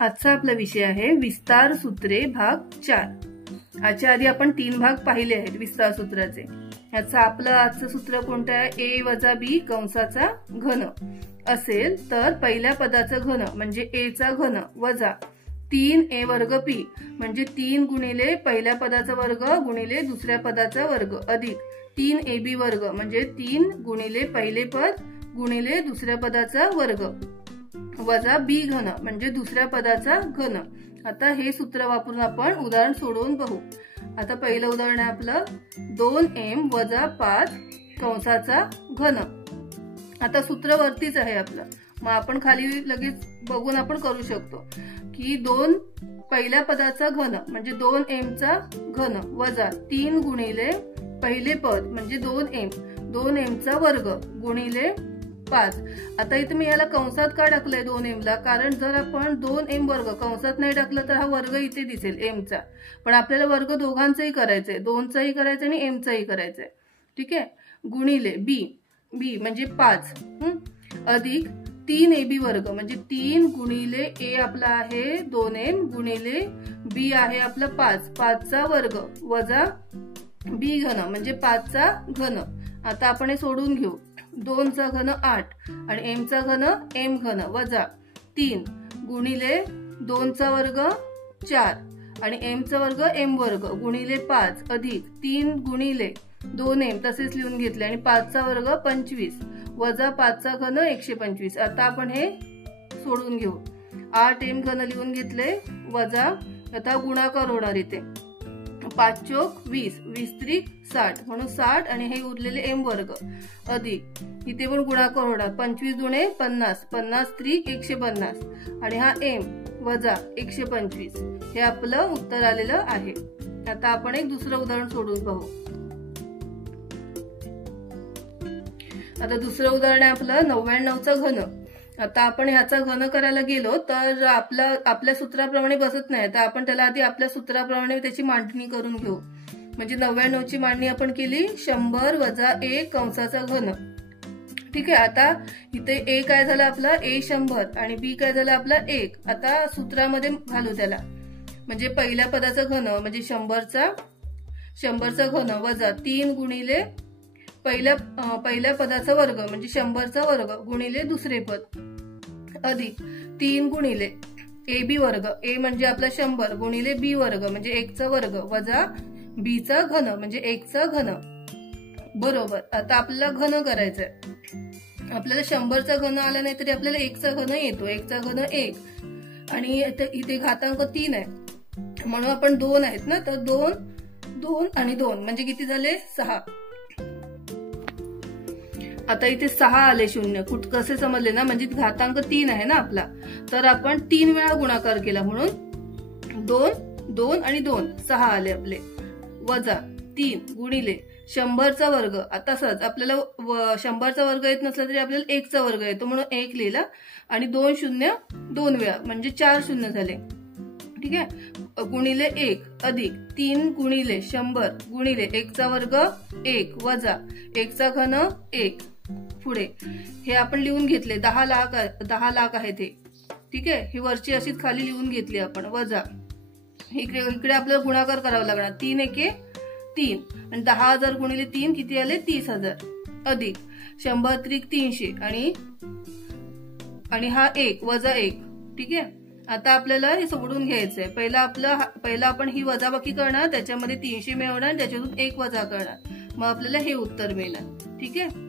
आजचा आपला विषय आहे विस्तार सूत्रे भाग 4। याच्या आधी आपण 3 भाग पाहिले आहेत विस्तार सूत्राचे। याचं आपलं आजचं सूत्र कोणतं आहे? a वजा b कंसाचा घन असेल तर पहिल्या पदाचं घन म्हणजे a चा घन वजा 3a वर्ग p म्हणजे 3 गुणिले पहिल्या पदाचा वर्ग गुणिले दुसऱ्या पदाचा वर्ग अधिक 3ab वर्ग म्हणजे 3 गुणिले पहिले पद गुणिले दुसऱ्या पदाचा वर्ग वजा b घन म्हणजे दुसऱ्या पदाचा घन। आता हे सूत्र वापरून आपण उदाहरण सोडवून पाहू। आता पहिलं उदाहरण आहे आपलं 2m वजा 5 कंसाचा घन। आता सूत्र वरतीच आहे आपलं, मग आपण खाली लगेच बघून आपण करू शकतो की 2 पहिल्या पदाचा घन म्हणजे 2m चा घन वजा 3 गुणिले पहिले पद म्हणजे 2m चा वर्ग गुणिले 5। आता इथे मी याला कंसात का टाकलंय 2m ला? कारण जर आपण 2m वर्ग कंसात नाही टाकलं तर हा वर्ग इथे दिसेल m चा, पण आपल्याला वर्ग दोघांचाही करायचंय, 2 चाही करायचंय आणि m चाही करायचंय। ठीक आहे, गुणिले b म्हणजे 5 अधिक 3ab वर्ग म्हणजे 3 गुणिले a आपला आहे 2m गुणिले b आहे आपला 5 चा वर्ग वजा b घन म्हणजे 5 चा घन। आता आपण हे सोडून घेऊ। 2 चा घन 8 आणि m चा घन m घन वजा 3 गुणिले 2 चा वर्ग 4 आणि m चा वर्ग m वर्ग गुणिले 5 अधिक 3 गुणिले 2m तसेच लिहून घेतले आणि 5 चा वर्ग 25 वजा 5 चा घन 125। आता आपण हे सोडून घेऊ। 8m घन लिहून घेतले वजा आता गुणाकार होणार इथे 5 चौक 20 20 त्रिक 60 म्हणून 60 आणि हे उरलेले m वर्ग अधिक इथे पण गुणाकार होणार 25 दुणे 50 50 त्रिक 150 आणि हा m वजा 125 हे आपलं उत्तर आलेलं आहे। आता आपण एक दुसरं उदाहरण सोडून पाहू। आता दुसरं उदाहरण आहे आपलं 99 चा घन। आता आपण ह्याचा घन करायला गेलो तर आपल्या सूत्राप्रमाणे बसत नाही, तर आपण त्याला आधी आपल्या सूत्राप्रमाणे त्याची मांडणी करून घेऊ। म्हणजे 99 ची मांडणी आपण केली 100 वजा 1 कंसाचा घन। ठीक आहे, आता इथे a काय झालं आपला a 100 आणि b काय झालं आपला 1। आता सूत्रामध्ये घालू त्याला, म्हणजे पहिल्या पदाचा घन म्हणजे 100 चा घन वजा 3 गुणिले पहिल्या पदाचा वर्ग म्हणजे 100 चा वर्ग गुणिले दुसरे पद अधिक 3 गुणिले ab वर्ग a म्हणजे आपला 100 गुणिले b वर्ग म्हणजे 1 चा वर्ग वजा b चा घन म्हणजे 1 चा घन बरोबर। आता आपल्याला घन करायचंय, आपल्याला 100 चा घन आला नाही तरी आपल्याला 1 चा घन येतो। 1 चा घन 1 आणि इथे घातांक 3 आहे म्हणून आपण 2 आहेत ना, तर 2 आणि 2 म्हणजे किती झाले 6। आता इथे 6 आले शून्य, कसे समजले ना? म्हणजे घातांक 3 आहे ना आपला, तर आपण 3 वेळा गुणाकार केला म्हणून 2 आणि 2 6 आले आपले वजा 3 गुणिले 100 चा वर्ग। आता सहज आपल्याला 100 चा वर्ग येत नसला तरी आपल्याला 1 चा वर्ग येतो म्हणून 1 लिहिला आणि 2 शून्य 2 वेळा म्हणजे 4 शून्य झाले। ठीक आहे, गुणिले 1 अधिक 3 गुणिले 100 गुणिले 1 चा वर्ग 1 वजा 1 चा घन 1 पुढे हे आपण लिहून घेतले 10 लाख आहे ते। ठीक आहे, ही वरची अशीच खाली लिहून घेतली आपण वजा इकडे आपल्याला गुणाकार करावा लागणार 3 एके 3 आणि 10,000 गुणिले 3 किती आले 30,000 अधिक 100 त्रिक 300 आणि हा 1 वजा 1। ठीक आहे, आता आपल्याला हे सोडून घ्यायचंय। पहिला आपण ही वजाबाकी करणार, त्याच्यामध्ये 300 मिळवणार, त्याच्यातून 1 वजा करणार, मग आपल्याला हे उत्तर मिळणार। ठीक आहे।